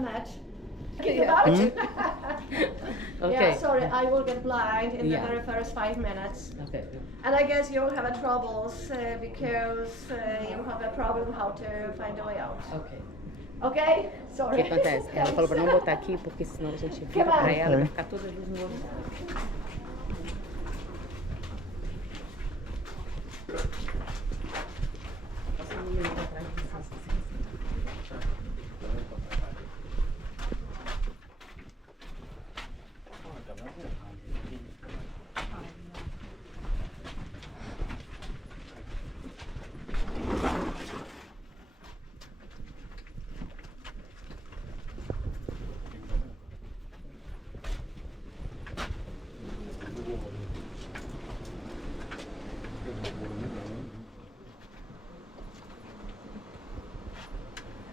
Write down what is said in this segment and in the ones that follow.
met. Think about it. Okay. Yeah, sorry, I will get blind in Yeah. the very first 5 minutes. Okay. And I guess you'll have a troubles because you have a problem how to find a way out. Ok. Okay? O Sorry. que acontece? Ela falou pra não botar aqui, porque senão a gente vira pra ela e vai ficar todas as luzes no outro lado.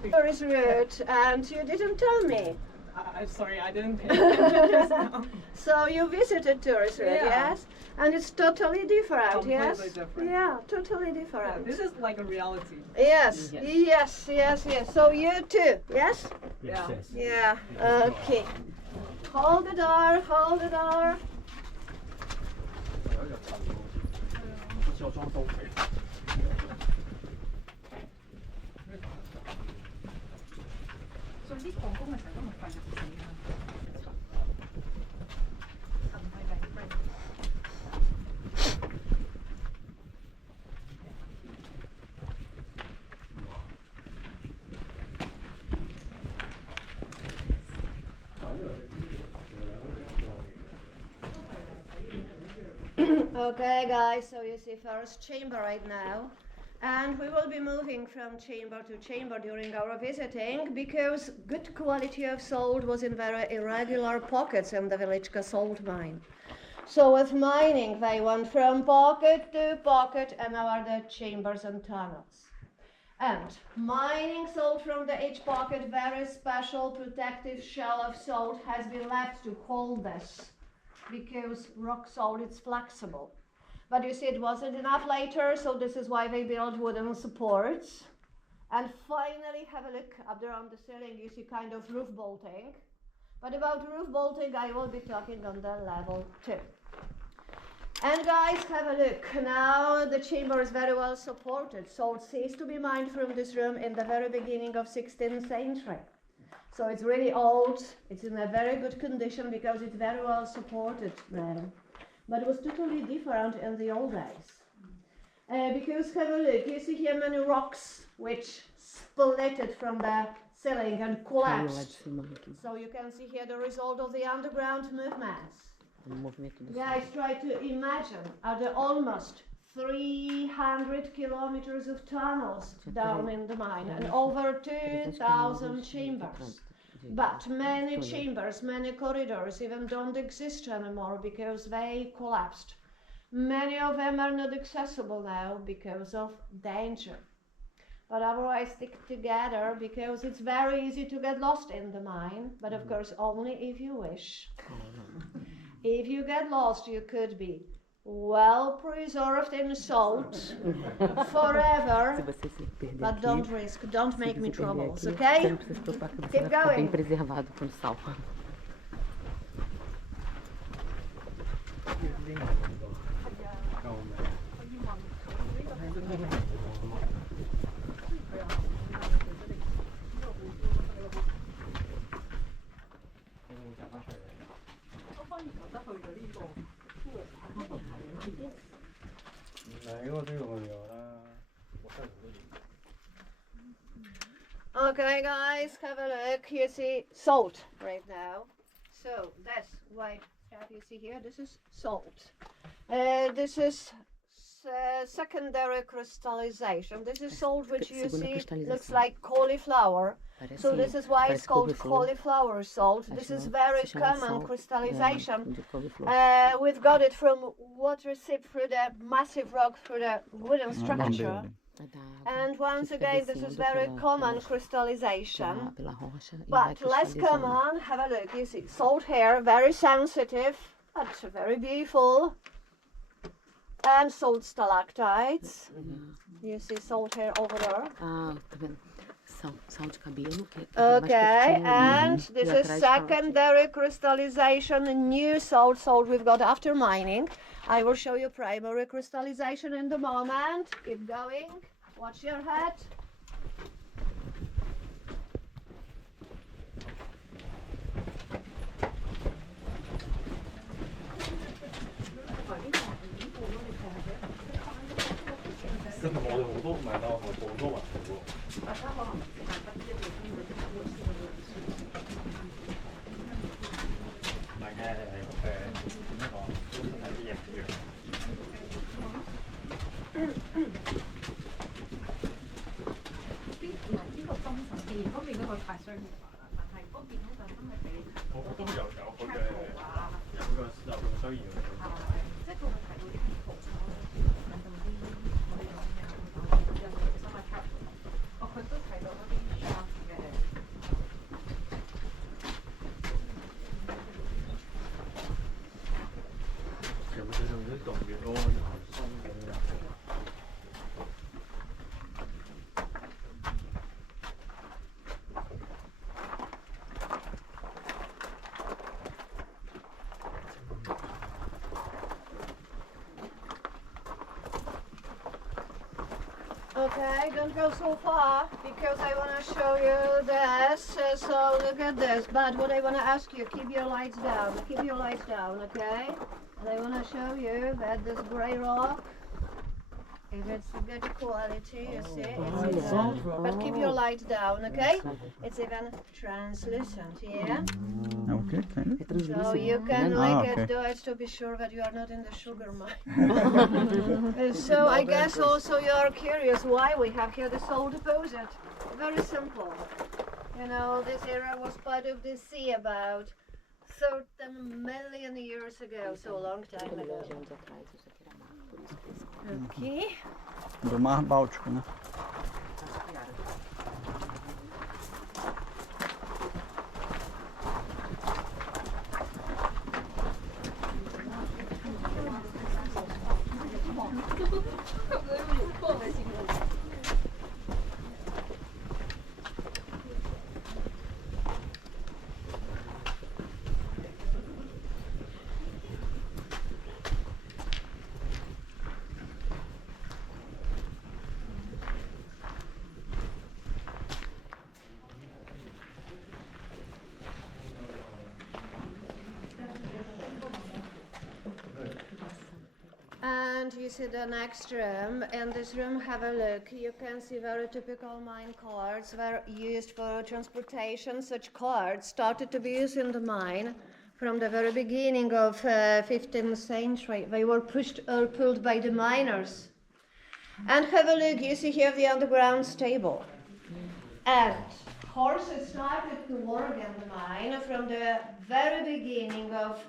Tourist route, and you didn't tell me. I'm sorry, I didn't pay attention just now. So you visited tourist route, Yeah. yes? And it's totally different, yes? Completely different. Yeah, totally different. This is like a reality. Yes, Yes. yes. So you too, yes? Yeah. Yeah, okay. Hold the door, hold the door. Okay guys, so you see first chamber right now, and we will be moving from chamber to chamber during our visiting because good quality of salt was in very irregular pockets in the Wieliczka salt mine. So with mining they went from pocket to pocket, and now are the chambers and tunnels. And mining salt from each pocket, very special protective shell of salt has been left to hold this, because rock salt is flexible. But you see it wasn't enough later, so this is why they built wooden supports. And finally have a look up there on the ceiling, you see kind of roof bolting. But about roof bolting I will be talking on the level 2. And guys, have a look. Now the chamber is very well supported. Salt ceased to be mined from this room in the very beginning of 16th century. So it's really old, it's in a very good condition because it's very well supported now. But it was totally different in the old days. Because have a look, you see here many rocks which split it from the ceiling and collapsed. So you can see here the result of the underground movements. Guys, try to imagine the almost 300 kilometers of tunnels down in the mine and over 2,000 chambers. But many chambers, many corridors even don't exist anymore because they collapsed. Many of them are not accessible now because of danger. But otherwise stick together because it's very easy to get lost in the mine, but of course only if you wish. If you get lost, you could be well preserved in salt forever, but don't risk, don't make me troubles, okay? Keep going. preservado quando salva. Okay guys, have a look. You see salt right now. So that's white stuff you see here. This is salt. This is secondary crystallization. This is salt which you see looks like cauliflower. So this is why it's called cauliflower salt. This is very common crystallization. We've got it from water seep through the massive rock through the wooden structure. And once again, this is very common crystallization. But less common, have a look, you see salt here, very sensitive, but very beautiful. And salt stalactites. You see salt here over there. Ah, tá vendo? sal de cabelo. Que Okay, mais curtinho, and e this is atrás fala aqui. secondary crystallization, new salt we've got after mining. I will show you primary crystallization in the moment. Keep going. Watch your head. Okay, don't go so far because I want to show you this. So look at this. But what I want to ask you, keep your lights down. Keep your lights down, okay? And I want to show you that this grey rock, if it's good quality, you see, it's even, but keep your lights down, okay? It's even translucent, yeah? Okay, kind of. So you can lick it, do it to be sure that you are not in the sugar mine. So I guess also you are curious why we have here the salt deposit. Very simple. You know, this area was part of the sea about 13 million years ago, so a long time ago. Anos atrás, isso aqui era mar, por isso que eles são. Okay. Do Mar Báltico, né? And you see the next room. In this room, have a look. You can see very typical mine carts were used for transportation. Such carts started to be used in the mine from the very beginning of 15th century. They were pushed or pulled by the miners. And have a look. You see here the underground stable. And horses started to work in the mine from the very beginning of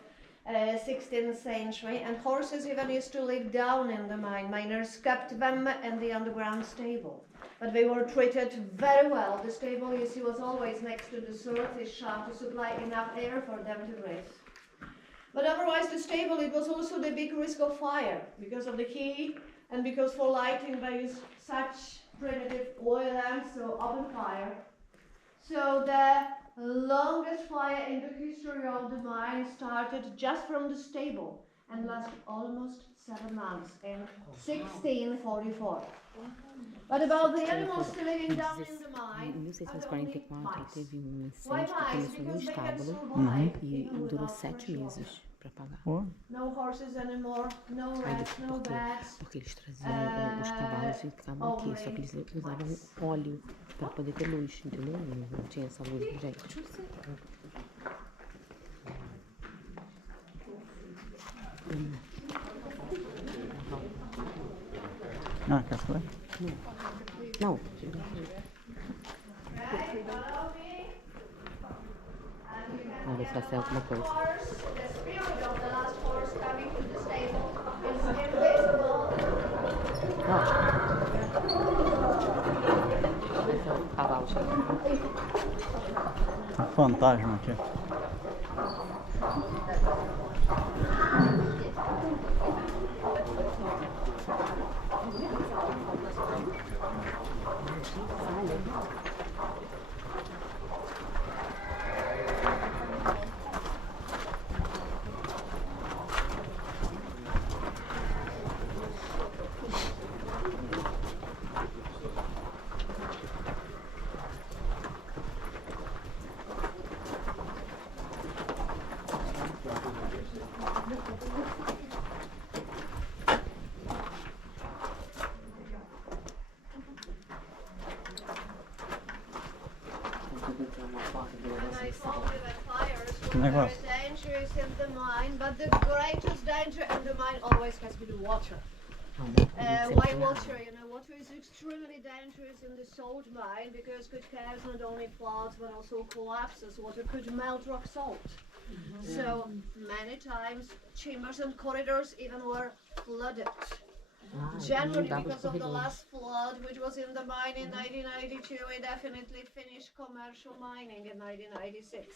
16th century, and horses even used to live down in the mine. Miners kept them in the underground stable, but they were treated very well. The stable, you see, was always next to the surface shaft to supply enough air for them to breathe. But otherwise, the stable, it was also the big risk of fire because of the heat and because for lighting they used such primitive oil lamps, so open fire. So the longest fire in the history of the mine started just from the stable and lasted almost 7 months in 1644. But about the animals still living down in the mine, Em 1644 teve incêndio Why que mice? começou no Because they can estábulo survive e even durou without 7 fresh water. meses para pagar. Pô, No horses anymore, no rats, no bats. Porque eles traziam os cavalos e ficavam aqui, só que eles usavam óleo para poder ter luz, entendeu? Não tinha essa luz, gente. ah, quer saber? Não. Vamos ver se vai ser alguma coisa. Horse, the spirit of the last horse coming to the stable is invisible. Esse é o cavalo chegando. Um fantasma aqui. esse negócio. very dangerous in the mine, but the greatest danger in the mine always has been water. Why water? You know, water is extremely dangerous in the salt mine because it carries not only floods but also collapses. Water could melt rock salt. So many times chambers and corridors even were flooded. Generally, because of the last flood, which was in the mine in 1992, we definitely finished commercial mining in 1996.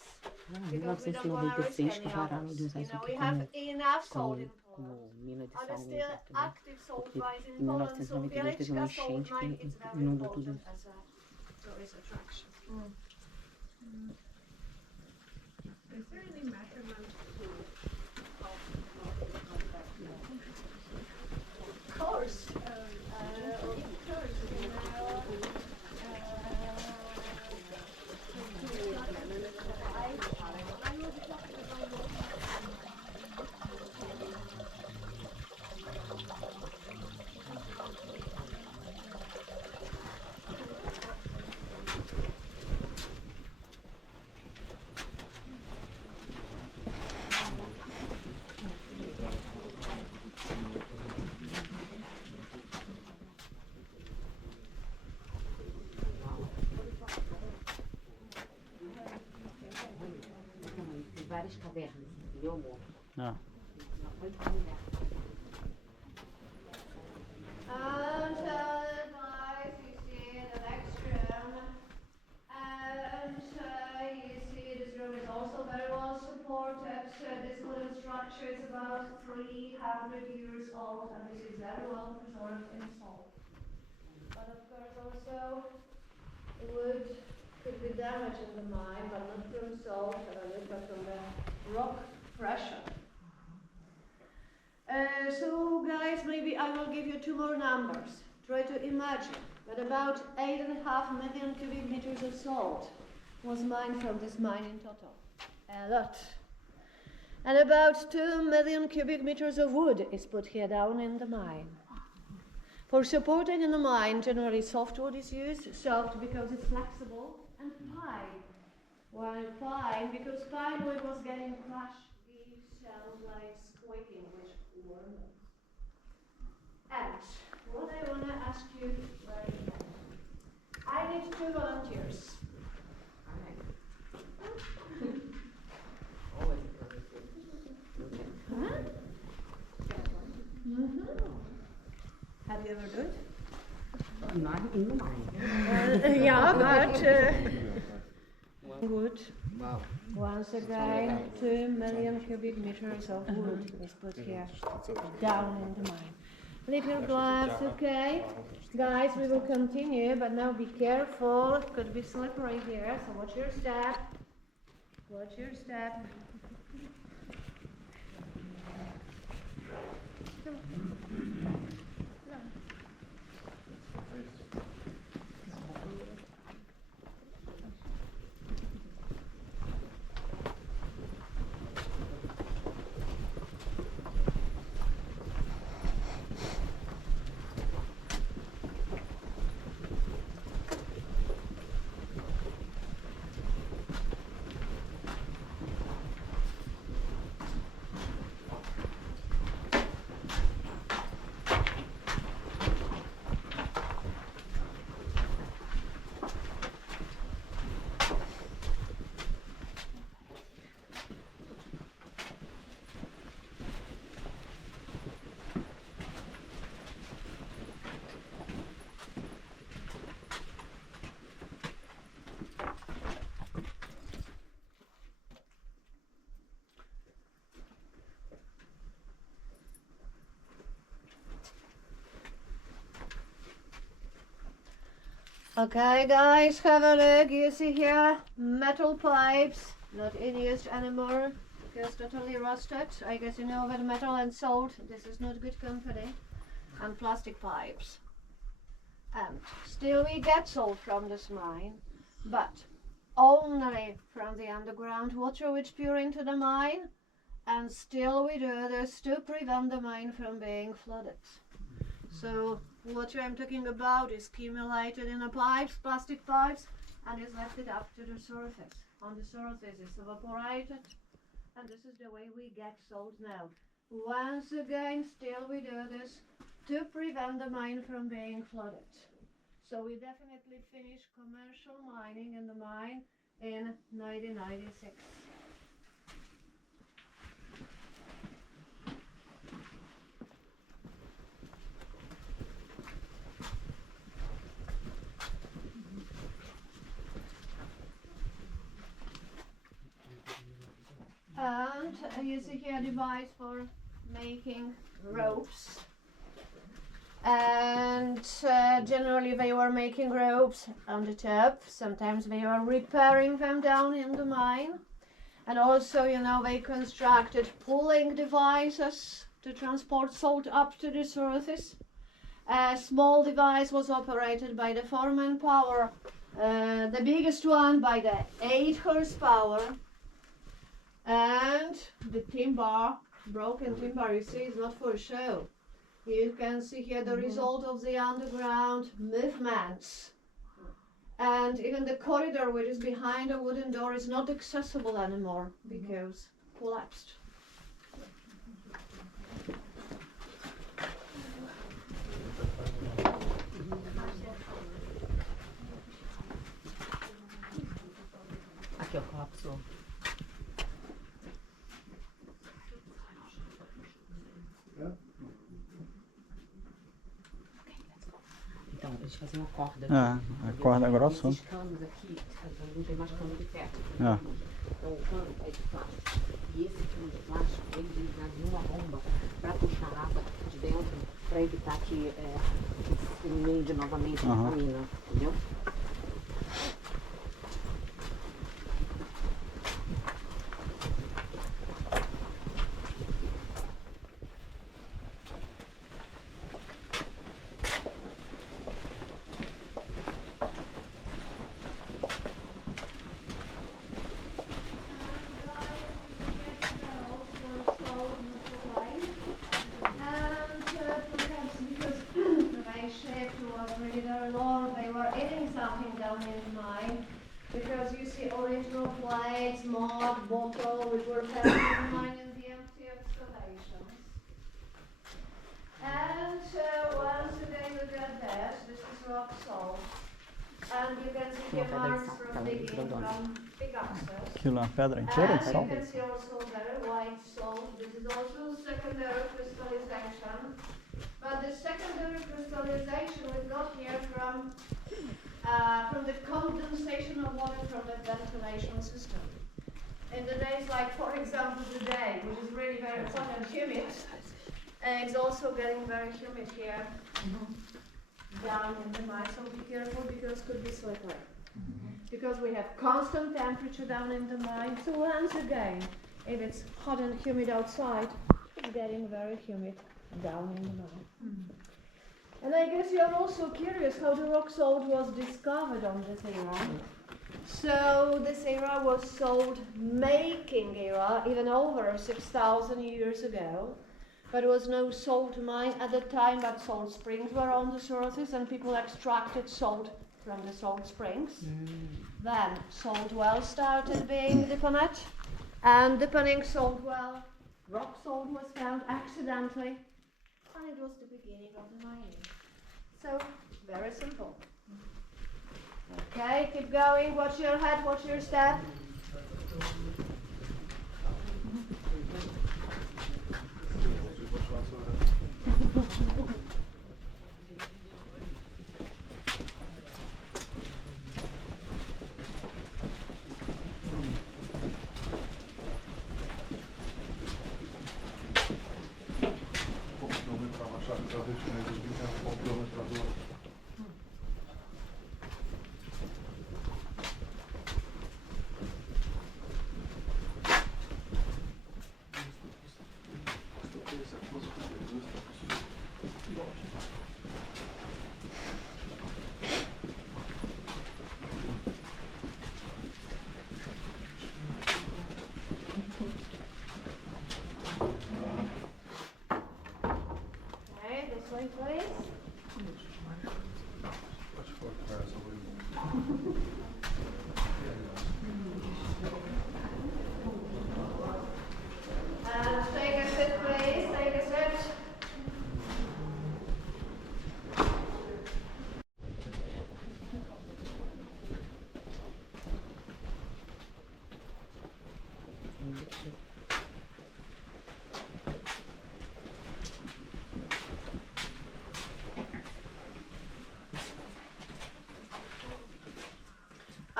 Because we don't want to risk any others. You know, we have enough salt in Poland. Are there still active salt mines in Poland? So Wieliczka salt mine is very important as a tourist attraction. Is there any measurement tool? Of course. Várias cavernas, entendeu, amor? Ah. And guys, you see the next room, and you see this room is also very well supported. This wooden structure is about 300 years old, and this is very well preserved in salt. But of course also wood could be damaged in the mine, but not from salt, but from the rock pressure. So guys, maybe I will give you two more numbers. Try to imagine that about 8.5 million cubic meters of salt was mined from this mine in total. A lot. And about 2 million cubic meters of wood is put here down in the mine. For supporting in the mine, generally softwood is used, soft because it's flexible, and pine. Why pine? Because pine wood was getting crushed, the shells like squeaking, which warm them. And what I want to ask you right now, I need 2 volunteers. Huh? Have you ever done it? Not in the mine. Yeah, but wood. Wow. Once again, 2 million cubic meters of wood is put here, down in the mine. Little gloves, okay? Guys, we will continue, but now be careful. It could be slippery here, so watch your step. Watch your step. Okay guys, have a look. You see here metal pipes, not in use anymore because totally rusted. I guess you know that metal and salt, this is not good company. And plastic pipes. And still we get salt from this mine, but only from the underground water which pour into the mine, and still we do this to prevent the mine from being flooded. So water I'm talking about is accumulated in the pipes, plastic pipes, and is lifted up to the surface. On the surface it's evaporated, And this is the way we get salt now. Once again, still we do this to prevent the mine from being flooded. So we definitely finished commercial mining in the mine in 1996. And you see here a device for making ropes. And generally they were making ropes on the top. Sometimes they were repairing them down in the mine. And also, you know, they constructed pulling devices to transport salt up to the surface. A small device was operated by the 4-man power. The biggest one by the 8 horsepower. And the timber, broken timber, you see, is not for show. You can see here the result of the underground movements. And even the corridor, which is behind a wooden door, is not accessible anymore because collapsed. Aqui, ó, colapsou. Então, eles fazem uma corda aqui. A corda grossa. Esses canos aqui, não tem mais cano de ferro. É. Então o cano é de plástico. E esse cano de plástico, eles fazem uma bomba para puxar a água de dentro, para evitar que se emende novamente a mina, entendeu? Because you see original plates, mud, bottle, which were found in the mine in the empty excavations. And once again look at this is rock salt. And you can see here marks from digging from big axes. Aquilo é uma pedra inteira de And sal? you can see also there white salt. This is also secondary crystallization. But the secondary crystallization we got here from the condensation of water from the ventilation system. In the days like, for example, today, which is really very hot and humid, and it's also getting very humid here down in the mine, so be careful because it could be slippery. Because we have constant temperature down in the mine, so once again, if it's hot and humid outside, it's getting very humid down in the mine. And I guess you're also curious how the rock salt was discovered on this era. So this era was salt making era, even over 6,000 years ago. But there was no salt mine at the time, but salt springs were on the surface and people extracted salt from the salt springs. Then salt wells started being deepened, and deepening salt well, rock salt was found accidentally. And it was the beginning of the mining. So, very simple. Okay, keep going, watch your head, watch your step. Please.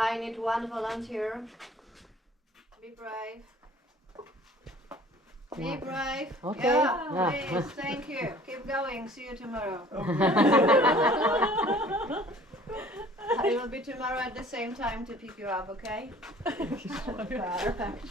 I need one volunteer. Be brave. Be brave. Okay. Yeah, Yeah. please. Thank you. Keep going. See you tomorrow. I will be tomorrow at the same time to pick you up, okay? Perfect.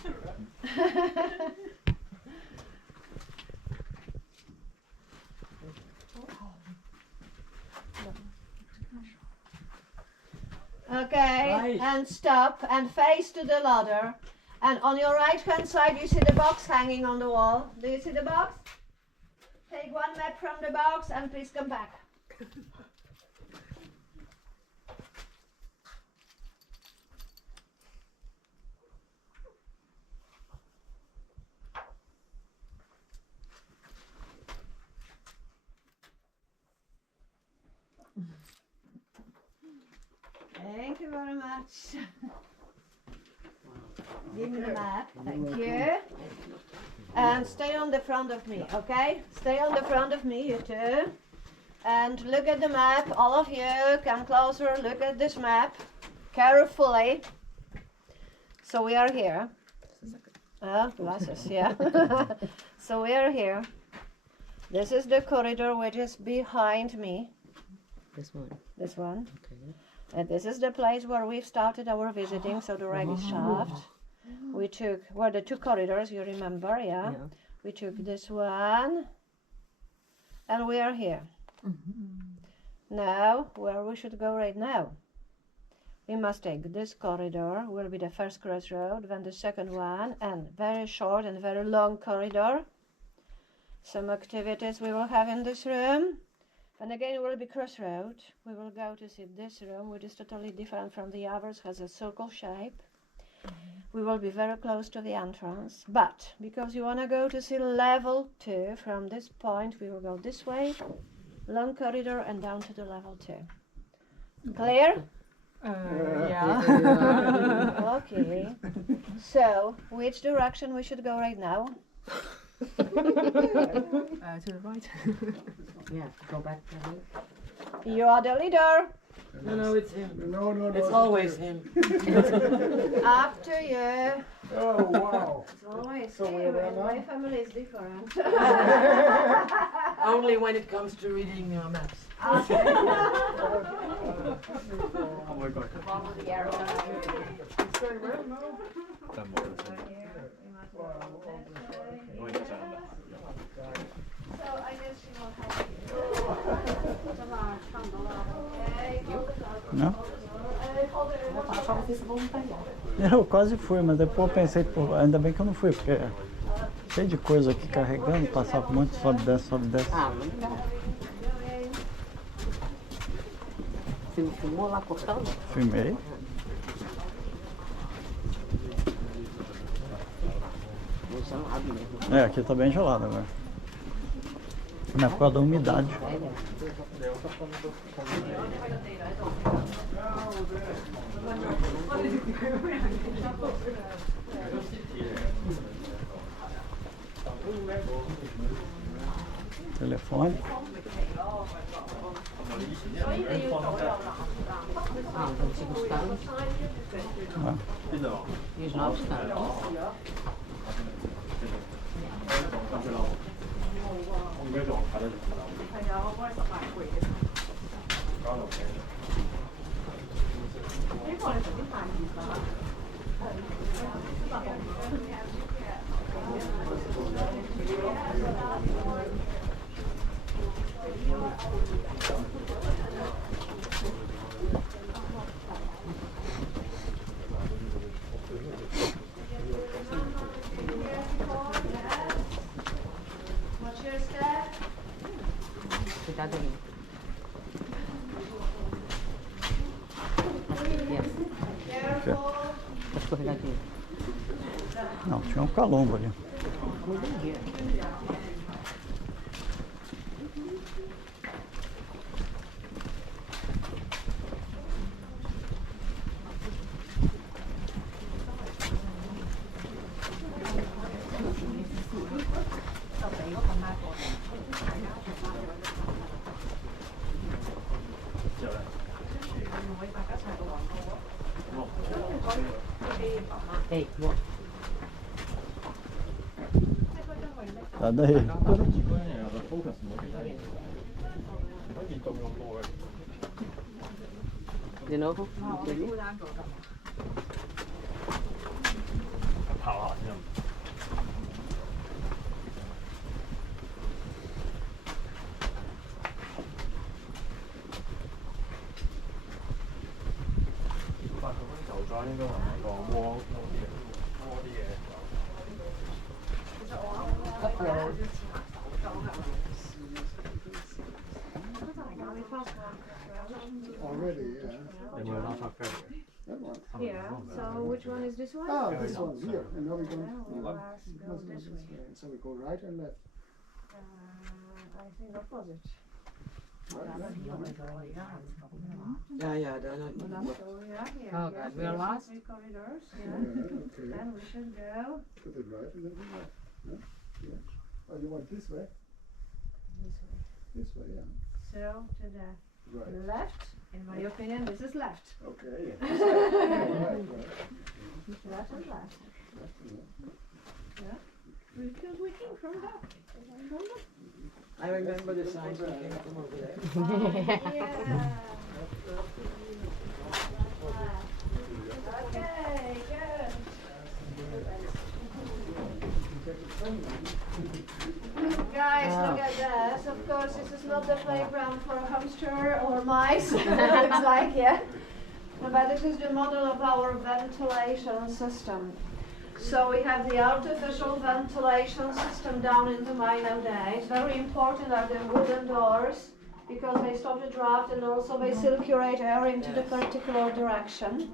Okay, Right. and stop and face to the ladder. And on your right hand side you see the box hanging on the wall. Do you see the box? Take one map from the box and please come back. Thank you very much. Give me the map. Thank you. And stay on the front of me, okay? Stay on the front of me, you two. And look at the map, all of you. Come closer, look at this map carefully. So we are here. Glasses, yeah. So we are here. This is the corridor which is behind me. This one. This one. Okay. And this is the place where we've started our visiting, so the Reggie shaft. We took, were the two corridors, you remember, yeah? We took this one, and we are here. Now, where we should go right now? We must take this corridor, will be the first crossroad, then the second one, and very short and very long corridor. Some activities we will have in this room. And again, it will be crossroad. We will go to see this room, which is totally different from the others, has a circle shape. We will be very close to the entrance. But because you want to go to see level 2, from this point we will go this way, long corridor, and down to the level 2. Clear? Yeah. Okay. So, which direction we should go right now? To the right. Yeah, go back to me. You are the leader. No, it's him. No, It's always him. Up to you. Oh, wow. It's always So you. where am I? My family is different. Only when it comes to reading maps. Follow the arrow. So I guess she will help you. Não? Eu quase fui, mas depois eu pensei, pô, ainda bem que eu não fui, porque é cheio de coisa aqui carregando, passava um monte, sobe, desce, sobe, desce. Ah, legal. Você me filmou lá cortando? Filmei. Meio gelado mesmo. É, aqui tá bem gelado agora. Não é por causa da umidade. Telefone. Ah, os antigos carros Ah, e os novos carros. What's your step? Cuidado aí. Yes. Careful. Tá escorregadinho. não, tinha um calombo ali. Hey, look. Tá daí. De novo? Already, yeah. Yeah, so which one is this one? Ah, this one here, and now we go. Let's go this way. So we go right and left. I think opposite. Right, left. Yeah, yeah. So we are here. Oh, God, we are lost? Three corridors, Yeah, yeah. okay. Then we should go Put it right and then we left. Yeah? Yeah. Oh, you want this way? this way. This way, yeah. So to the Right. left, in my opinion, this is left. Okay. Yeah. Right, right. Left and left. Yeah. Because we came from that. Remember? I remember the signs we came from over there. Yeah. Okay, good. Guys, look at this. Of course, this is not the playground for a hamster or mice. Looks like, yeah. But this is the model of our ventilation system. So we have the artificial ventilation system down in the mine nowadays. Very important are the wooden doors because they stop the draft and also they circulate air into the particular direction.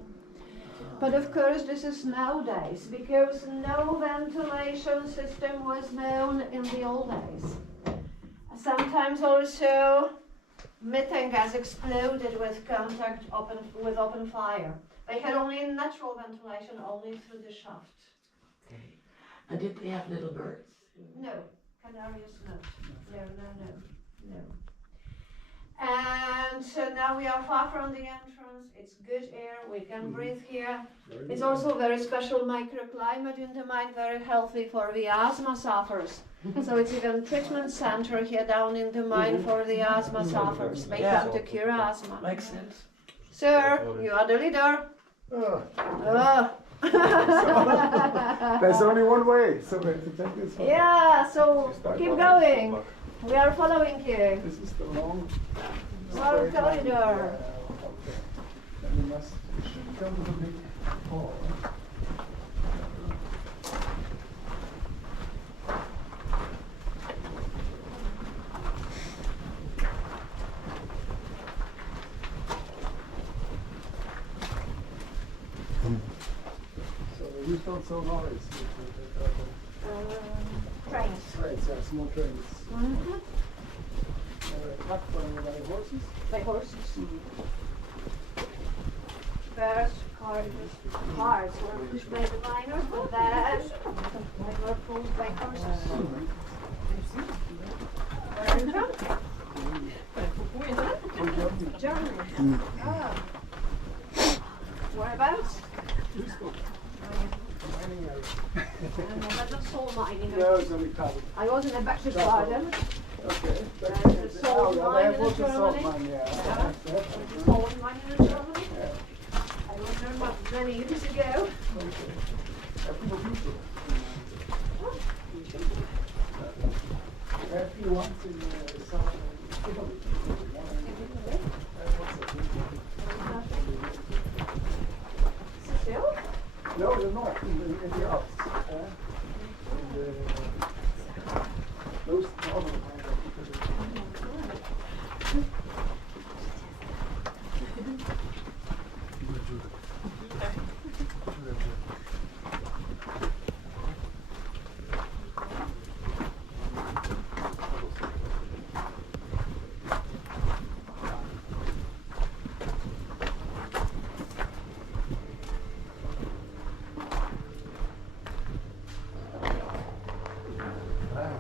But of course this is nowadays because no ventilation system was known in the old days. Sometimes also methane gas exploded with contact with open fire. They had only natural ventilation only through the shaft. And did they have little birds? No, Canarias not. No. And so now we are far from the entrance. It's good air. We can breathe here. It's also a very special microclimate in the mine, very healthy for the asthma sufferers. So it's even treatment center here down in the mine for the asthma sufferers. They come to cure asthma. Makes sense. Sir, you are the leader. Oh. There's only one way, so we have to take this one. Yeah, so keep going. We are following you. This is the long Long straight line. corridor. Okay. Then we should come to the big hall. So we used also noise. Trains. Trains, yeah, small trains. Trucked by horses. By horses. First, cars were pushed by the miners, but then they were pulled by horses. Where are you from? Germany. Ah. Whereabouts? Mining area. No, that's not soul mining. No, it's only covered. I was in a bachelor's garden. Okay. There's a salt They mine have in also salt Germany. mine, yeah. Yeah. Yeah. There's a salt mine in Germany. Yeah. I was there many years ago. People do so. There are a few ones in south Italy. Still? No, they're not in the Alps. Those northern mines are because of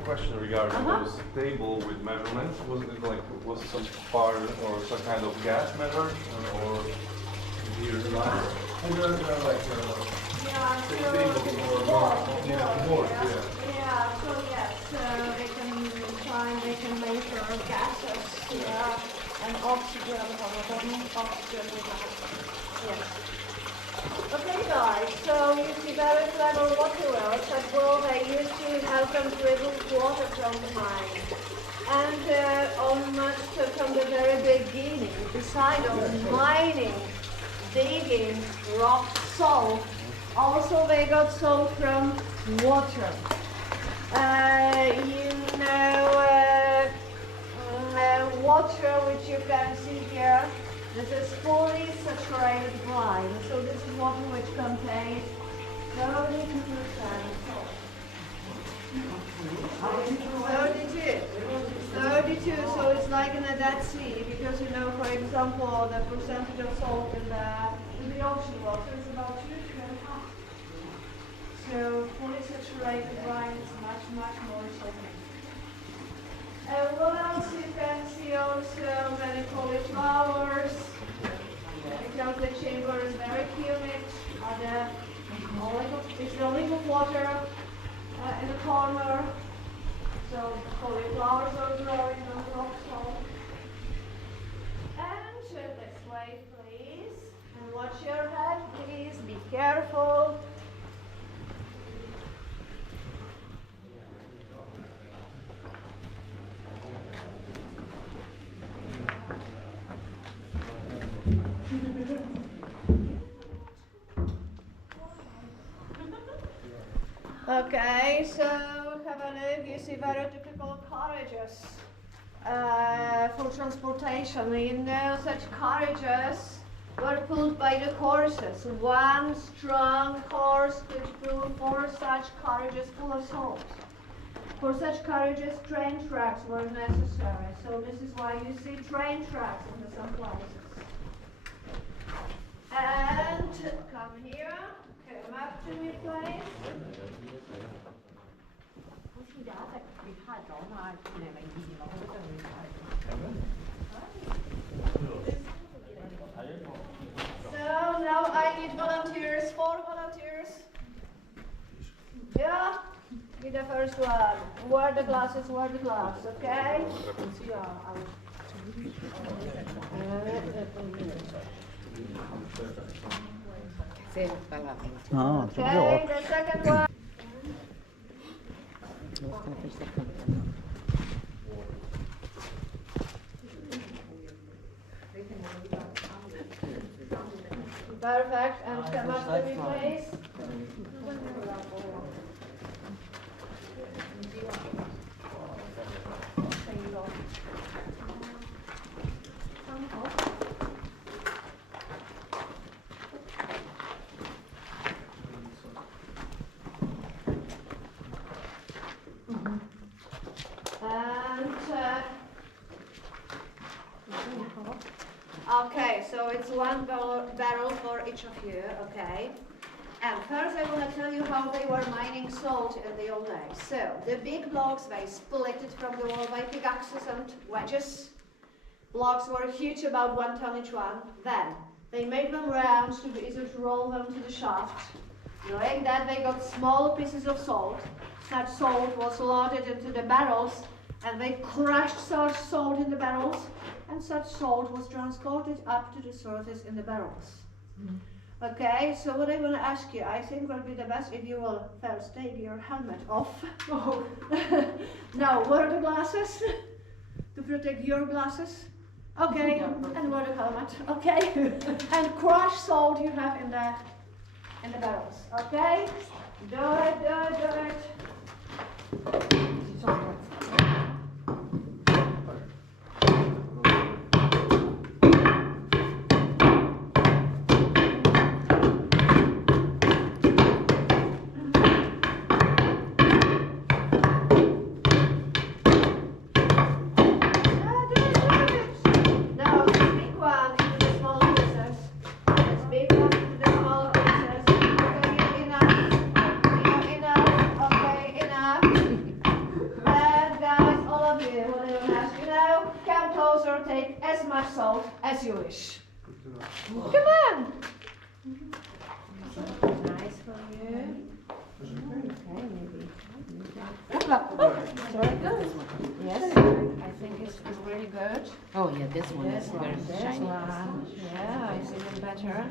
Question regarding this table with measurements. Was it like some part or some kind of gas measured or here not? and they're like They can measure gases, and oxygen, oxygen yes. Okay guys, so you see very clever water wells that they used to help them to remove water from the mine. And almost from the very beginning, beside of mining, digging, rock, salt, also they got salt from water. Water, which you can see here, this is fully saturated brine. So this is water which contains 32% salt. 32, so it's like in a Dead Sea, because you know, for example, the percentage of salt in the ocean water is about 2.5. So fully saturated brine is much more salty. What else you can see also many cauliflowers, because the chamber is very humid. It's the olive water in the corner, so cauliflowers are growing on rock salt. And this way, please, and watch your head, please. Be careful. Okay, so have a look. You see very typical carriages for transportation. You know, such carriages were pulled by the horses. One strong horse could pull 4 such carriages full of salt. For such carriages, train tracks were necessary. So this is why you see train tracks in some places. And come here. Come up to me, please. So now I need volunteers, 4 volunteers. Yeah, be the first one. Wear the glasses, okay? Não, tudo de Okay, óculos. the second one. Perfect, and come up to me, please. Okay, so it's 1 barrel for each of you, okay? And first I want to tell you how they were mining salt in the old days. So, the big blocks, they split it from the wall by pickaxes and wedges. Blocks were huge, about 1 ton each one. Then, they made them round to be easier to roll them to the shaft. Doing that, they got small pieces of salt. Such salt was loaded into the barrels, and they crushed such salt in the barrels, and such salt was transported up to the surface in the barrels. Okay, so what I want to ask you, I think will be the best if you will first take your helmet off. Oh. Now, wear the glasses to protect your glasses. Okay, and wear the helmet. Okay, and crush salt you have in the barrels. Okay, do it. Take as much salt as you wish. Come on! Nice one. Very good. Yes, I think it's really good. Oh yeah, this one is very This shiny. one. Yeah, it's even better.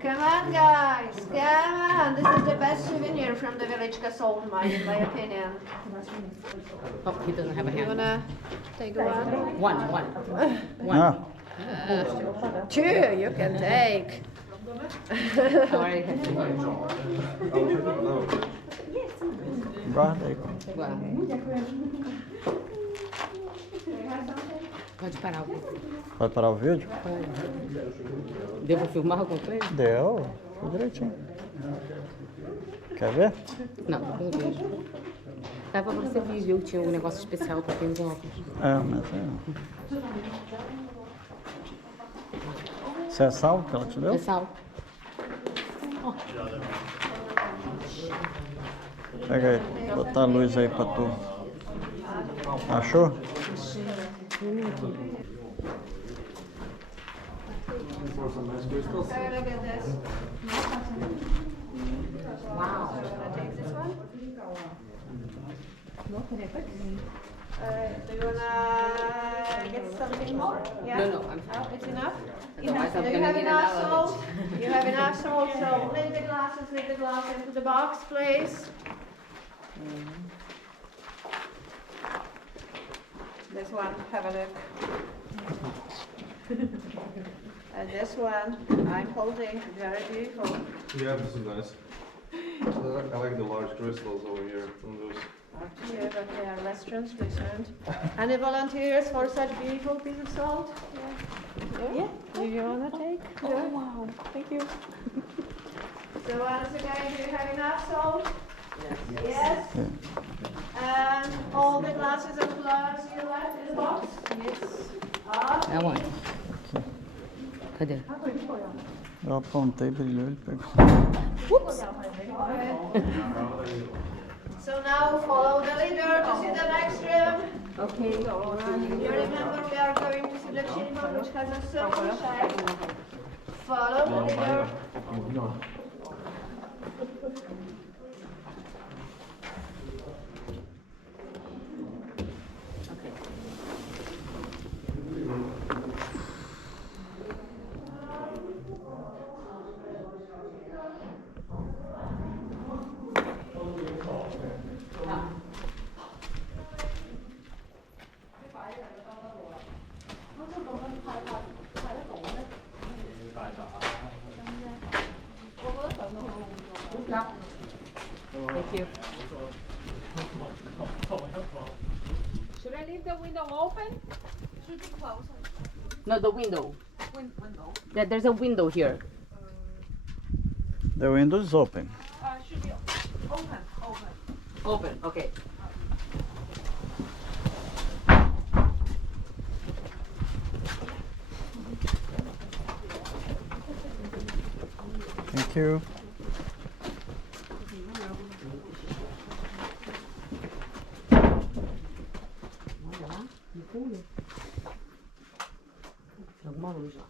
Come on, guys. Come on. This is the best souvenir from the Wieliczka salt mine, in my opinion. Oh, he doesn't have a You hand. wanna take one? One. Ah, Two, you can take. I already have two. No. guarda aí. Well. Pode parar o vídeo. Vai parar o vídeo? Devo filmar alguma coisa? Deu, foi direitinho. Quer ver? Não, depois eu vejo. Dava pra você ver, viu? Tinha um negócio especial pra quem usa óculos. É, mas é. Isso é sal que ela te deu? É sal. Pega aí, botar a luz aí pra tu. Achou? For some nice crystals. So look at this. Uau. Take this one. Do you wanna get something more? Yeah? No, I'm Oh, it's enough? Otherwise I'm Do you gonna have need enough another salt? You have enough salt, so leave the glass into the box, please. This one, have a look. And this one, I'm holding, very beautiful. Yeah, this is nice. I like the large crystals over here. From those. Yeah, but they are less translucent. Any volunteers for such beautiful piece of salt? Yeah. Do you wanna take? Oh, wow, thank you. So once again, do you have enough salt? Yes. And all the glasses of gloves you left in the box? Yes. É onde? Cadê? Eu apontei, brilhou, ele pegou. So now follow the leader to see the next room. Ok. You remember we are going to see the chamber which has a circle shape. Follow the leader. Thank you. Should I leave the window open? Should be closed. No, the window. Window. Yeah, there's a window here. The window is open. Should be open. Open, okay. Thank you. Olha lá, no fundo. Tem alguma luz lá.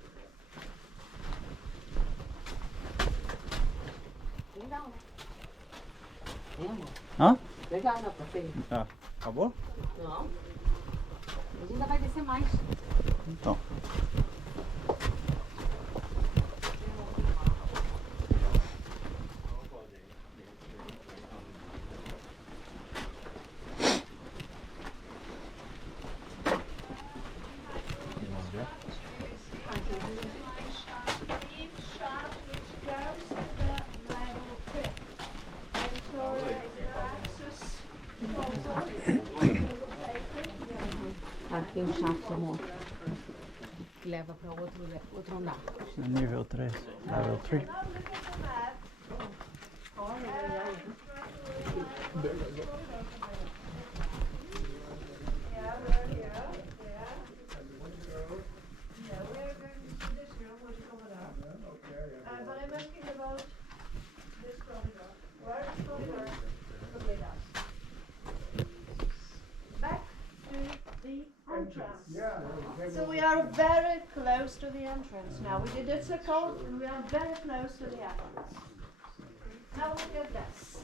Legal, né? É, amor? Hã? Legal, não, pra você. Ah, acabou? Não. Mas ainda vai descer mais. Então. Aqui tem um chato, amor. Que leva para outro andar. Nível 3. Level 3. But I'm asking about this corridor. Where is corridor to lead us? Back to the entrance. So we are very close to the entrance now. We did a circle and we are very close to the entrance. Now look at this.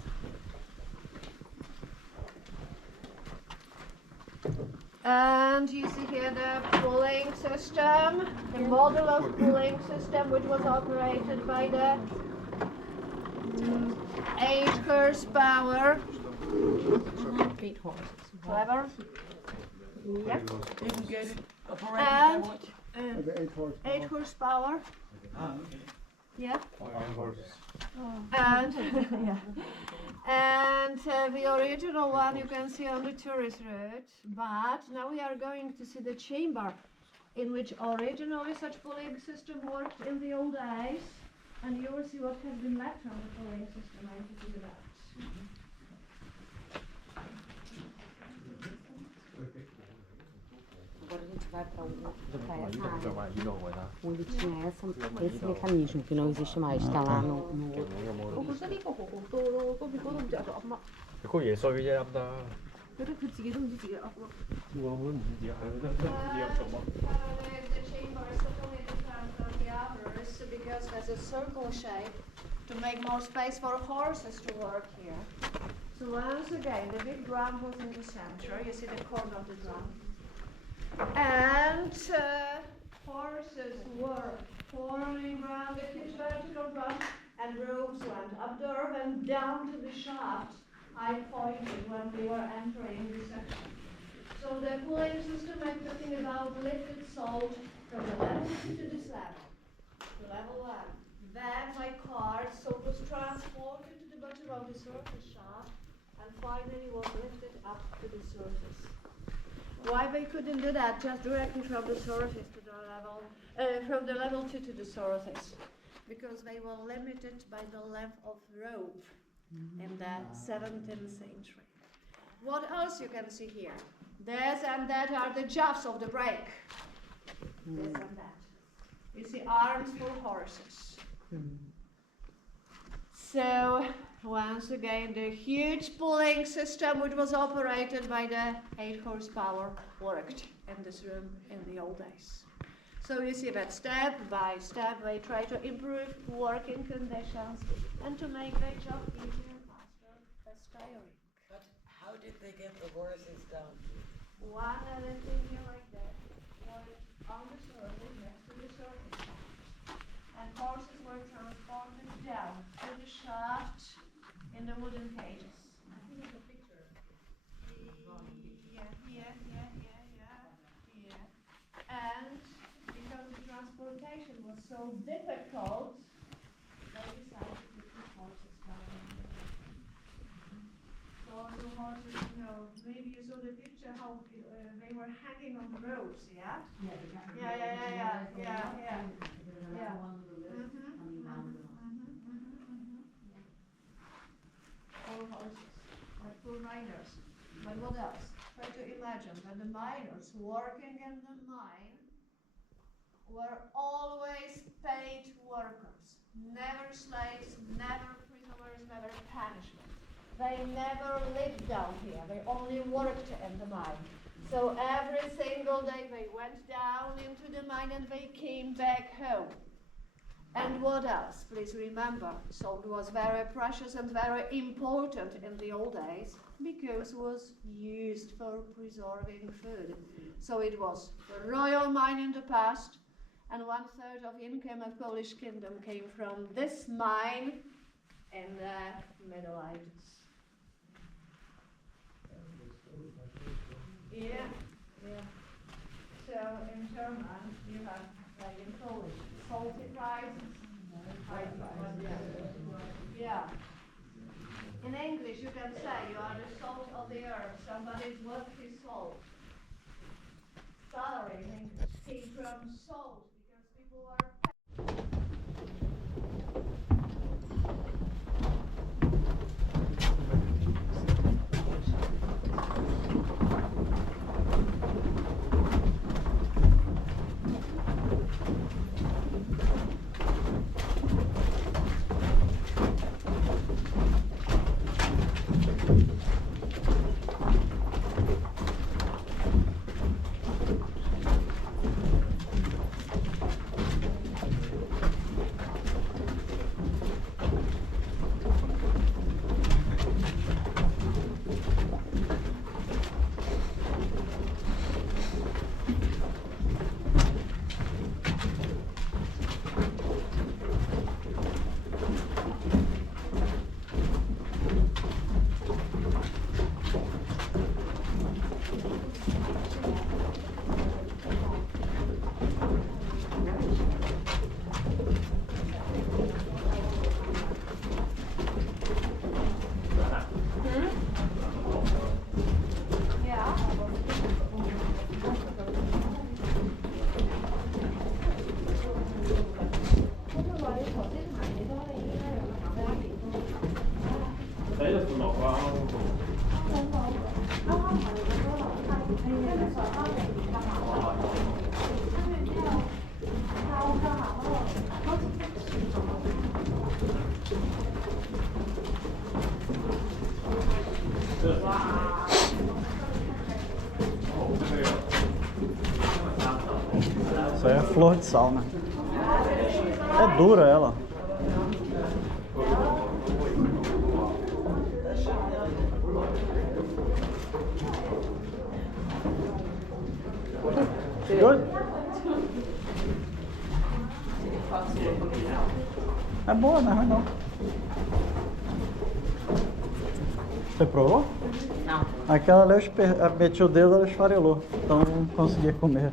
And you see here the pulling system, the model of pulling system, which was operated by the 8 horsepower. 8 horses. Clever. Yep. And The 8 horsepower. 8 horsepower. Yeah. Horses. And yeah. And the original one you can see on the tourist route, but now we are going to see the chamber in which originally such pulling system worked in the old days, and you will see what has been left from the pulling system into the left. Agora a gente vai para essa área onde tinha esse mecanismo que não existe mais, está lá no outro. 그 예술이랍니다. The chamber is totally different from the others because it has a circle shape to make more space for horses to work here. So once again, the big drum was in the center. You see the corner of the drum. And horses were pouring around the huge vertical drum, and ropes went up there and down to the shaft I pointed when we were entering the section. So the pulling system I'm talking about lifted salt from the level to this level, to level 1. Then by cart, salt was transported to the bottom of the surface shaft and finally was lifted up to the surface. Why they couldn't do that just directly from the surface to the level, from the level 2 to the surface? Because they were limited by the length of rope in the 17th century. What else you can see here? This and that are the jaws of the brake. This and that. You see arms for horses. So, once again, the huge pulling system which was operated by the 8 horsepower worked in this room in the old days. So you see that step by step they try to improve working conditions and to make their job easier, faster, less tiring. But how did they get the horses down? One other thing here like that was on the surface, next to the surface. And horses were transported down to the shaft in the wooden cages. I think it's a picture. Yeah. And because the transportation was so difficult, they decided to put horses down. So the horses, maybe you saw the picture how they were hanging on the ropes, yeah? Yeah. All horses, like full riders. But what else? Try to imagine that the miners working in the mine were always paid workers. Never slaves, never prisoners, never punishment. They never lived down here. They only worked in the mine. So every single day they went down into the mine and they came back home. And what else? Please remember, salt was very precious and very important in the old days because it was used for preserving food. So it was a royal mine in the past, and 1/3 of income of Polish kingdom came from this mine in the Middle Ages. Yeah. So in German you have, like in Polish, salty prices. Yeah. In English you can say you are the salt of the earth. Somebody's worth his salt. Salary in English came from salt because people are flor de sal, né? É dura ela. Good? É boa, não é ruim não. Você provou? Não. Aquela ali eu meti o dedo, ela esfarelou. Então não consegui comer.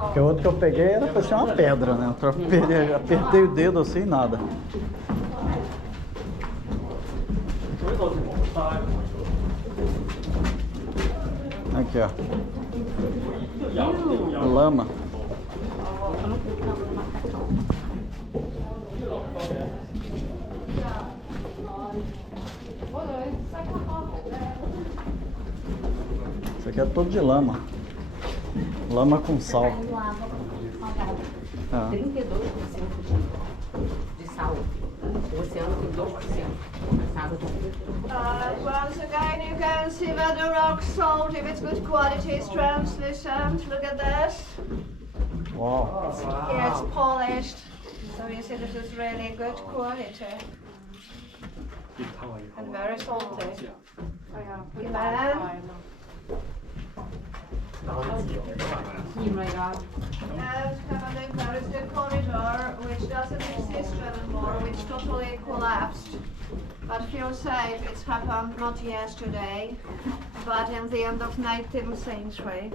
Porque o outro que eu peguei era pra ser uma pedra, né? Eu apertei o dedo assim, nada. Aqui, ó. Lama. Isso aqui é todo de lama. Lama com sal. Ah. 32% de sal. O oceano tem 2%. Once again, you can see that the rock salt, if it's good quality, is translucent. Look at this. Uau. Yeah, it's polished. So you see this is really good quality. And very salty. And have a look, there is the corridor, which doesn't exist anymore, which totally collapsed. But feel safe, it's happened not yesterday, but in the end of 19th century.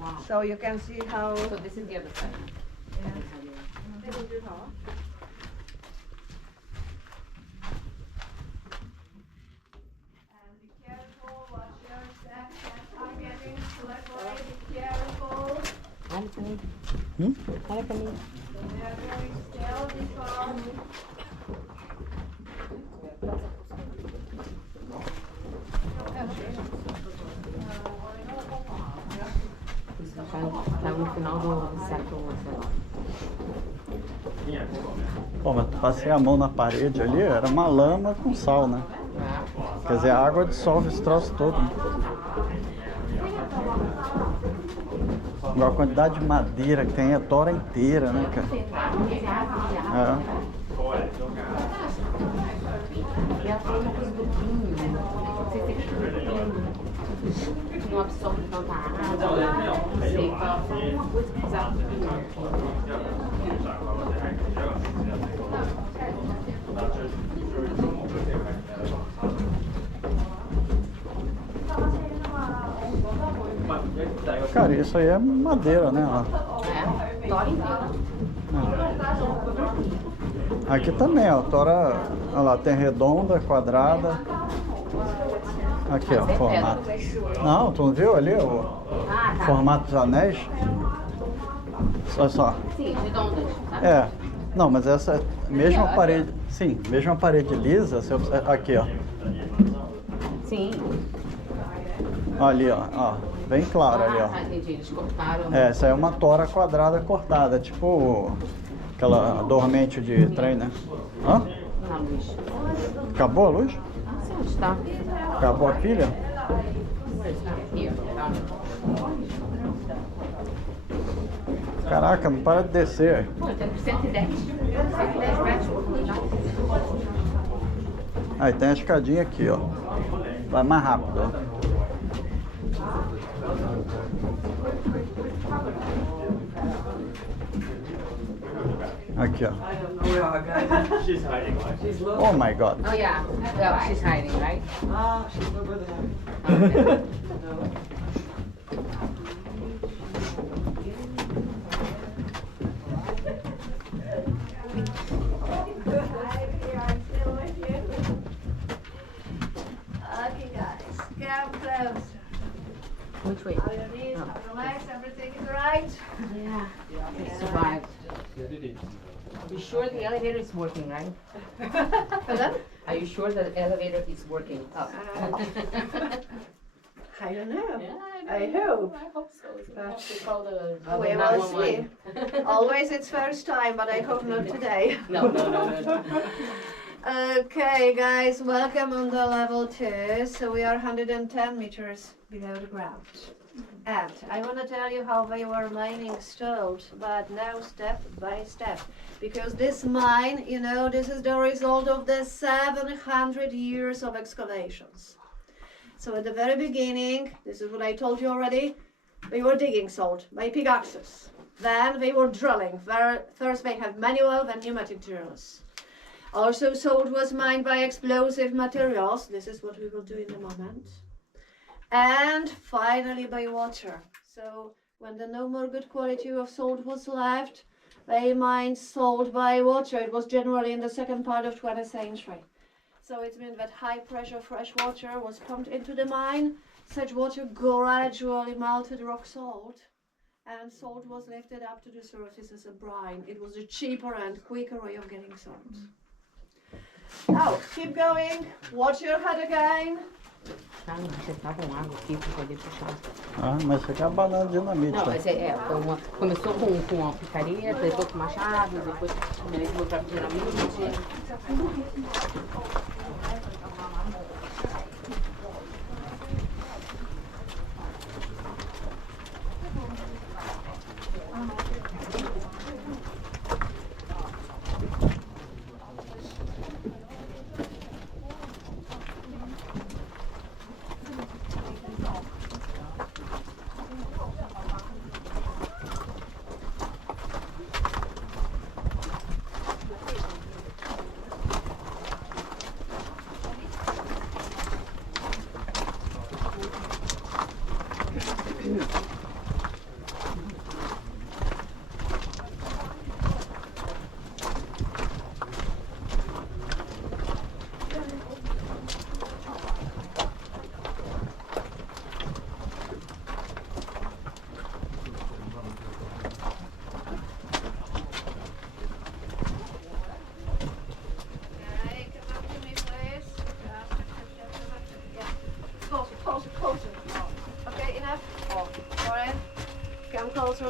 Wow. So you can see how... So this is the other side. And be careful, watch your steps, steps are getting slippery, be careful. Olha pra mim. Olha pra mim. We are going still before... Tá no final do século, sei lá. Pô, mas passei a mão na parede ali, era uma lama com sal, né? Quer dizer, a água dissolve esse troço todo. Né? Agora a quantidade de madeira que tem é tora inteira, né, cara? É. E ela falou uma coisa do pinho. Não sei se é pinho. Não absorve tanta água. Não sei, ela falou alguma coisa que precisava do pinho. Cara, isso aí é madeira, né? Ó. É, tora inteira. Aqui também, ó, tora, olha lá, tem redonda, quadrada. Aqui, ó, formato. Não, tu não viu ali o formato dos anéis? Olha só. Sim, redondas, tá? É, não, mas essa mesma parede, sim, mesma parede lisa, se eu, aqui, ó. Sim. Ali, ó, bem claro ali, ó. Ah, entendi, eles cortaram. É, essa aí é uma tora quadrada cortada, tipo aquela dormente de trem, né? Hã? Na luz. Acabou a luz? Ah, sim, onde está? Acabou a pilha? Aqui, ó. Caraca, não para de descer. Pô, tem 110. 110 metros. Aí tem a escadinha aqui, ó. Vai mais rápido, ó. Aqui, ó. She's hiding. She's low. Oh my god. Oh, yeah. Well, she's hiding, right? Ah, she's over there. Okay. Okay guys, come close. Which way? How your knees, how your legs, everything is right? Yeah. It survived. Are you sure the elevator is working, right? Pardon? Are you sure the elevator is working? Oh. I don't know. Yeah, I hope. I hope so. So have to call the We will see. Always it's first time, but I hope not today. No. Okay guys, welcome on the level 2. So we are 110 meters below the ground. And I want to tell you how they were mining stones, but now step by step. Because this mine, you know, this is the result of the 700 years of excavations. So at the very beginning, this is what I told you already, they were digging salt by pickaxes. Then they were drilling. First they have manual, then pneumatic drills. Also salt was mined by explosive materials. This is what we will do in a moment. And finally by water. So when the no more good quality of salt was left, they mined salt by water. It was generally in the second part of 20th century. So it means that high pressure fresh water was pumped into the mine. Such water gradually melted rock salt, and salt was lifted up to the surface as a brine. It was a cheaper and quicker way of getting salt. Now, keep going. Watch your head again. Ah, não, vocês estavam água aqui para poder puxar. Ah, mas isso aqui é uma banana de dinamite. Não, Né? mas começou com a picareta, depois com machado, depois botou a dinamite.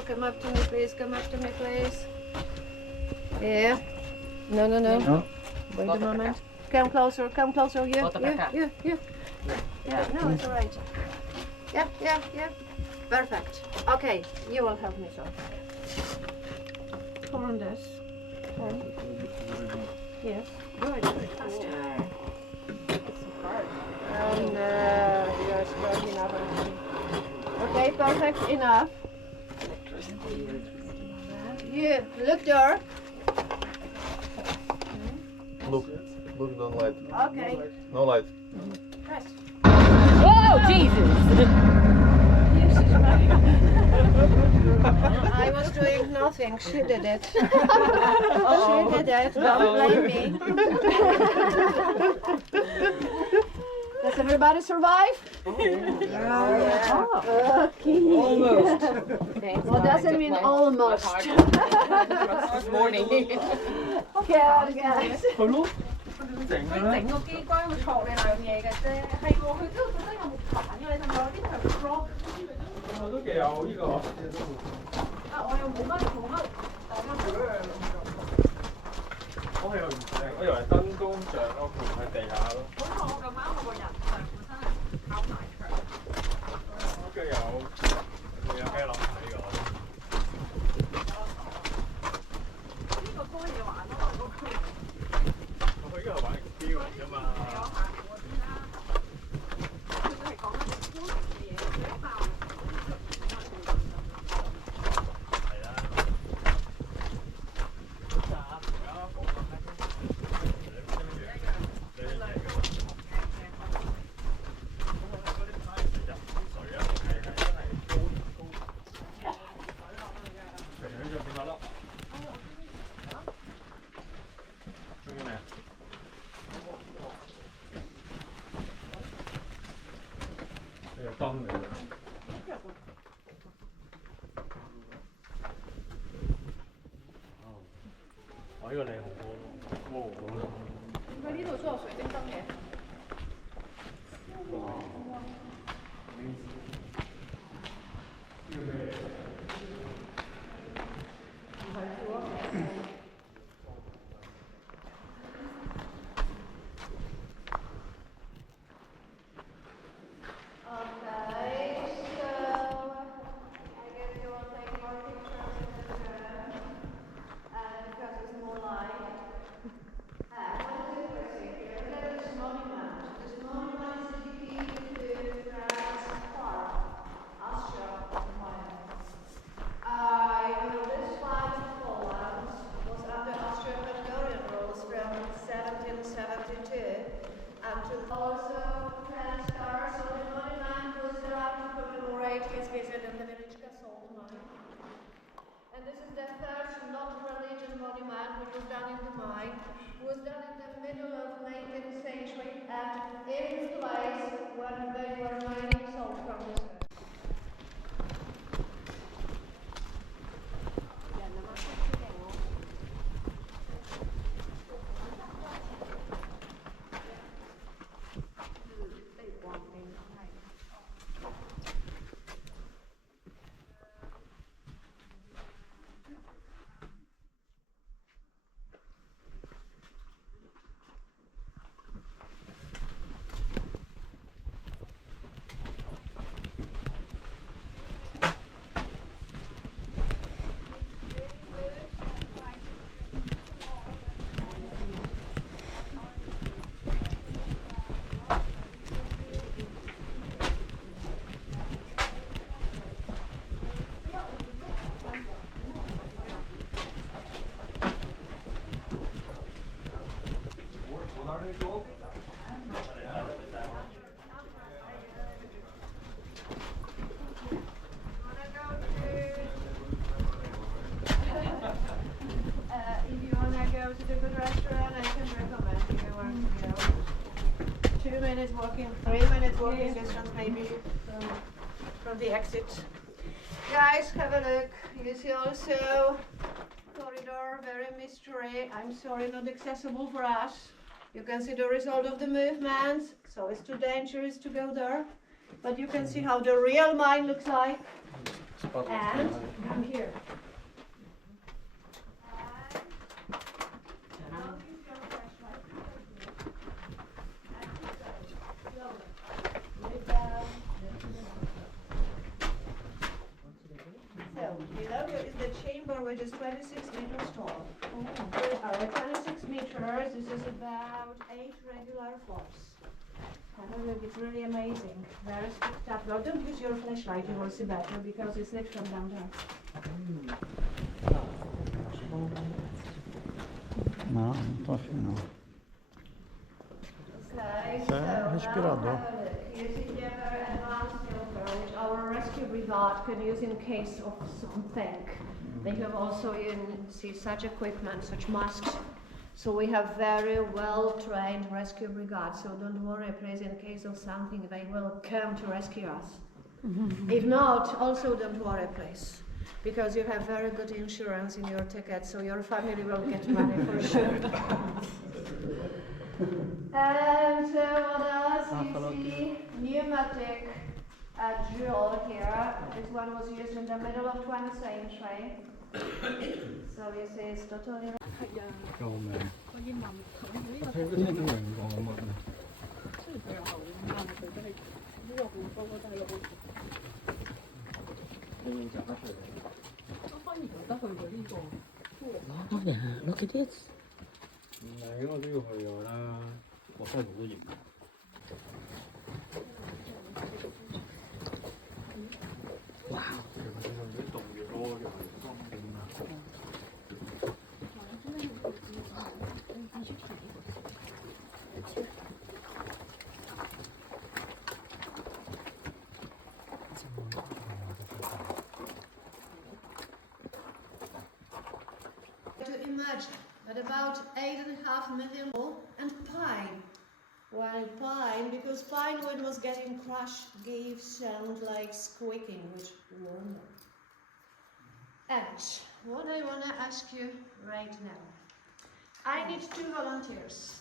Come up to me, please. Come up to me, please. Yeah. No. Wait a moment. Come closer. You. Yeah, no, it's all right. Yeah. Perfect. Okay, you will help me, so. Come on, this. Okay. Yes. Good. Faster. And you're strong enough. Okay, perfect. Enough. You look there. Look, no light. Okay. No light. Press. Oh, Jesus! I was doing nothing. She did it. She did it. Don't blame me. Does everybody survive? Yeah. Okay. Almost. What does it mean almost? This morning. Okay, guys. 係咯，整嘅咧。整個機關會錯你兩嘢嘅啫，係喎，佢都覺得有木板嘅，你睇唔睇？呢度係 block。我都幾有呢個。啊，我又冇乜，我係唔正，我以為燈光像咯，盤喺地下咯。好彩我咁啱我個人就本身係靠埋牆。跟住有咩諗睇㗎？呢個多嘢玩咯，我依家係玩 experience 㗎嘛。我行過先啦。佢都係講緊啲孤獨嘅嘢，佢一爆。係啦。好雜而家講緊咩？燈嚟嘅。我呢個靚好多咯。點解呢度都有水晶燈嘅？Okay, so the first not religious monument which was done in the mine. It was done in the middle of 19th century and in the place when they were mining salt from this earth. If you want to go to the good restaurant, I can recommend you. 2 minutes walking, 3 minutes walking distance maybe from the exit. Guys, have a look. You see also corridor, very mystery. I'm sorry, not accessible for us. You can see the result of the movement, so it's too dangerous to go there. But you can see how the real mine looks like. And come here. So, below you is the chamber, which is 26 meters tall. Our 26 meters, this is about 8 regular floors. Have a look, it's really amazing. Very spectacular. Don't use your flashlight, you will see better because it's lit from down there. Não, não tô afim não. Okay, Isso é respirador. You see here very advanced filter, which our rescue brigade can use in case of something. They have also see such equipment, such masks. So we have very well-trained rescue brigade. So don't worry, please, in case of something, they will come to rescue us. If not, also don't worry, please, because you have very good insurance in your ticket, so your family will get money for sure. And what else? You see pneumatic drill here. This one was used in the middle of 20th century. So you see it's totally... Look at this. 唔係，我都要去㗎啦，我真係好熱。哇！越凍越多，越係方便啊。To imagine that about 8.5 million people and pine. While pine, because pine when it was getting crushed gave sound like squeaking, which warned them. And what I want to ask you right now, I need 2 volunteers.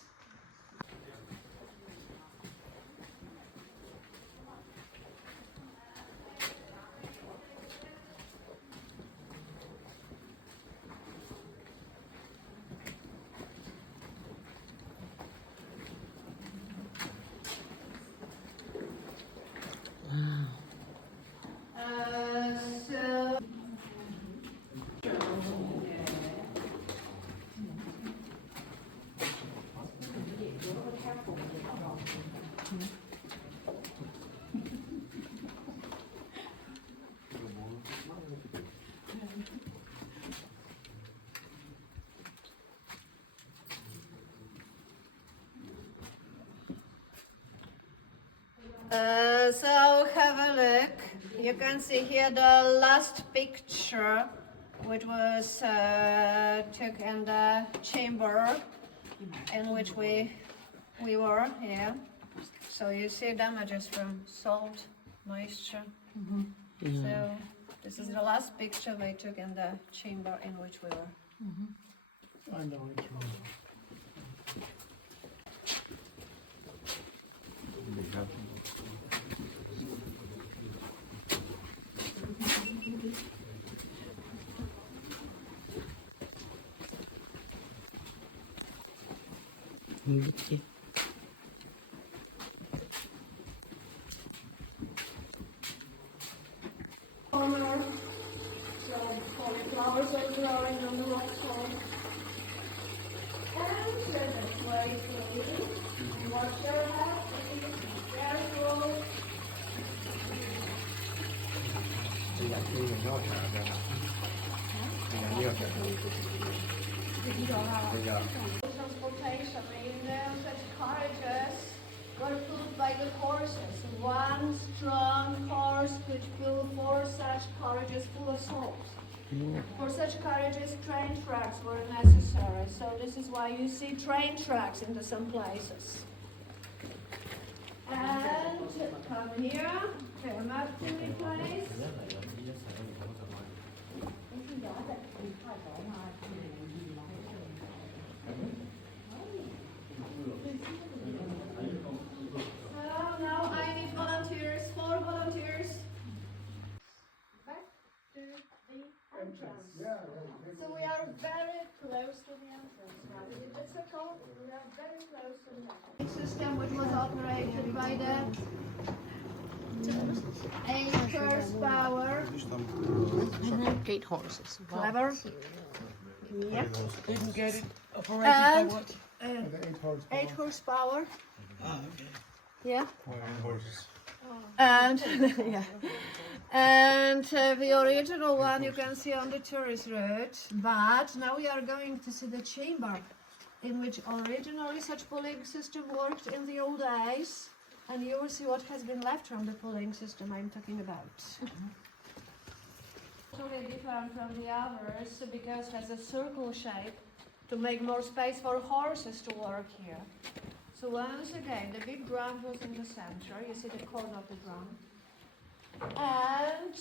So have a look. You can see here the last picture which was took in the chamber in which we were, yeah. So you see damages from salt, moisture. So this is the last picture we took in the chamber in which we were. I know it's wrong. Wieliczki. Corner, so cauliflowers are growing on the rock side. And that's why it's really watch your head, be careful. Transportation, such carriages were pulled by the horses. One strong horse could pull 4 such carriages full of salt. For such carriages, train tracks were necessary. So this is why you see train tracks into some places. And come here, come up to the place. So now I need volunteers, 4 volunteers. Back to the entrance. So we are very close to the entrance now. It's a code, we are very close to the entrance. System which was operated by the 8 horsepower. 8 horses. Clever. Yep. Didn't get it operated And by what? 8 horsepower. Okay. Yeah. Horses. And yeah. And the original one you can see on the tourist route, but now we are going to see the chamber in which originally such pulling system worked in the old days, and you will see what has been left from the pulling system I'm talking about. Totally different from the others because it has a circle shape to make more space for horses to work here. So once again, the big drum was in the center. You see the corner of the drum. And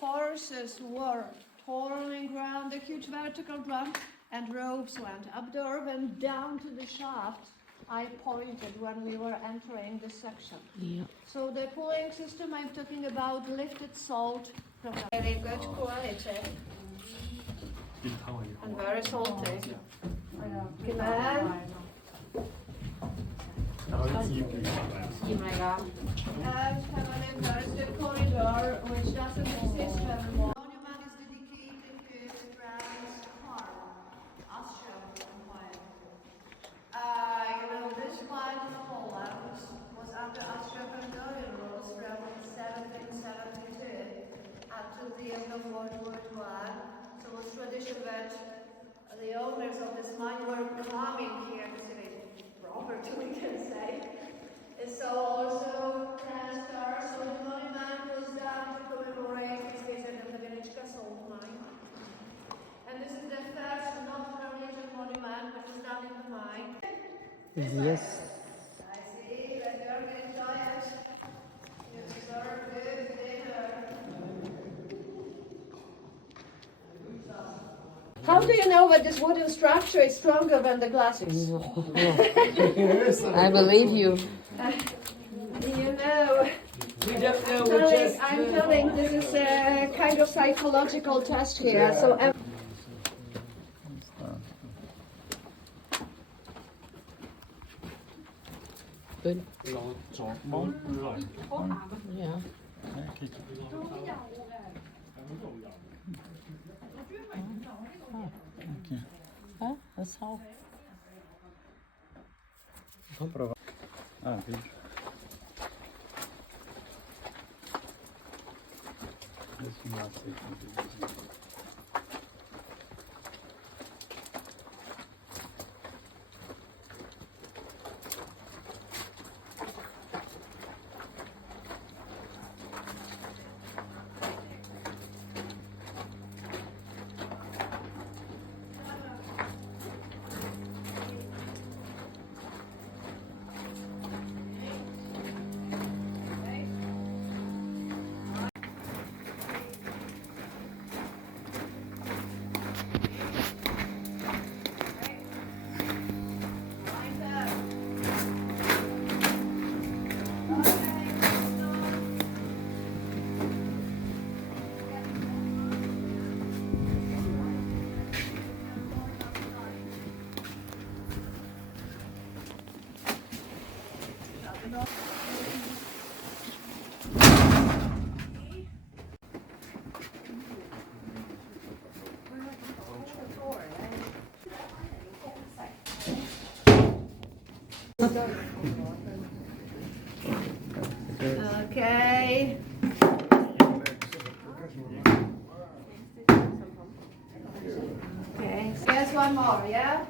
horses were turning around the huge vertical drum, and ropes went up the earth and down to the shaft I pointed when we were entering this section. Yeah. So the pulling system I'm talking about lifted salt from a very good quality and very salty. Come on. And come on in, there is the corridor which doesn't exist anymore. The monument is dedicated to its grand's farm, Austria Empire. This part of Poland was under Austro-Hungarian rules from 1772 until the end of World War I. So it was tradition that the owners of this mine were coming here to see property, we can say. So also so the monument was done to commemorate his visit at the Wieliczka salt mine. And this is the first not-Norwegian monument which was done in the mine. Yes. I see that you are getting tired. You deserve good dinner. How do you know that this wooden structure is stronger than the glasses? I believe you. You know, We don't know, we just... I'm telling this is a kind of psychological test here. So Good. Yeah. Yeah. Ah, that's all. Vamos provar. Ah, vídeo. Esse não aceita um vídeo. Okay. Okay. There's one more, yeah?